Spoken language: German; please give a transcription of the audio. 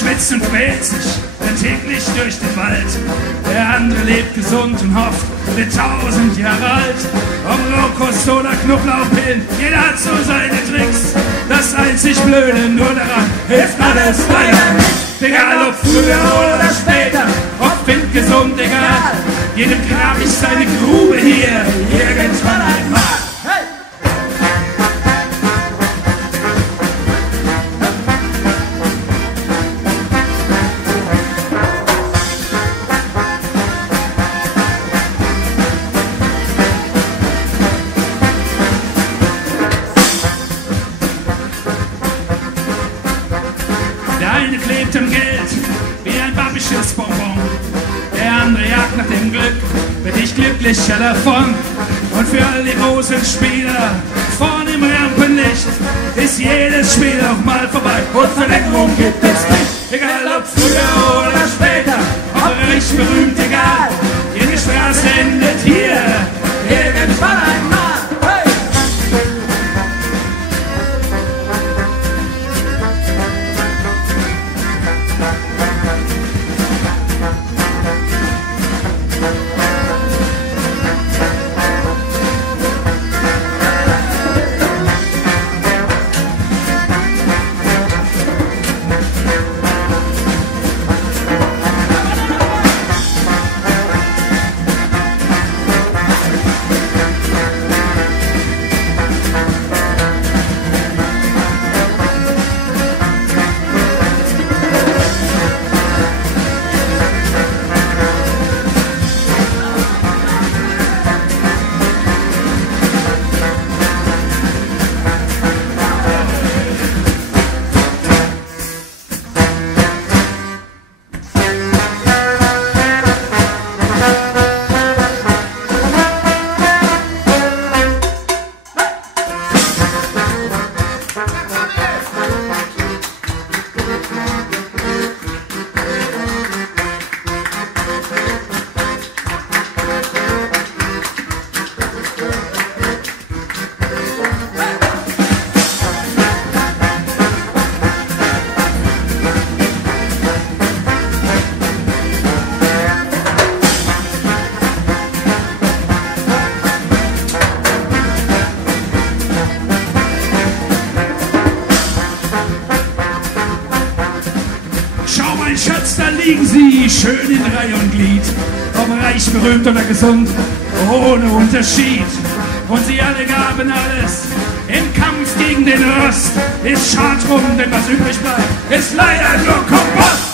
schwitzt und quält sich täglich durch den Wald. Der andere lebt gesund und hofft, wird 1000 Jahre alt. Ob Rohkost oder Knoblauchpillen, jeder hat so seine Tricks. Das einzig Blöde nur daran, hilft alles leider nicht. Egal ob früher oder später, ob fit, gesund, egal. Jedem grab ich seine Grube hier, irgendwann einmal. Der eine klebt im Geld wie ein babisches Bonbon. Der andere jagt nach dem Glück, wird nicht glücklicher davon. Und für all die großen Spieler vorn im Rampenlicht ist jedes Spiel auch mal vorbei. Und Verlängerung gibt es nicht. Egal ob früher oder später, ob reich, berühmt, egal. Jede Straße endet hier, irgendwann einmal. Schatz, da liegen sie, schön in Reihe und Glied, ob reich, berühmt oder gesund, ohne Unterschied. Und sie alle gaben alles im Kampf gegen den Rost. Ist schad drum, denn was übrig bleibt, ist leider nur Kompost.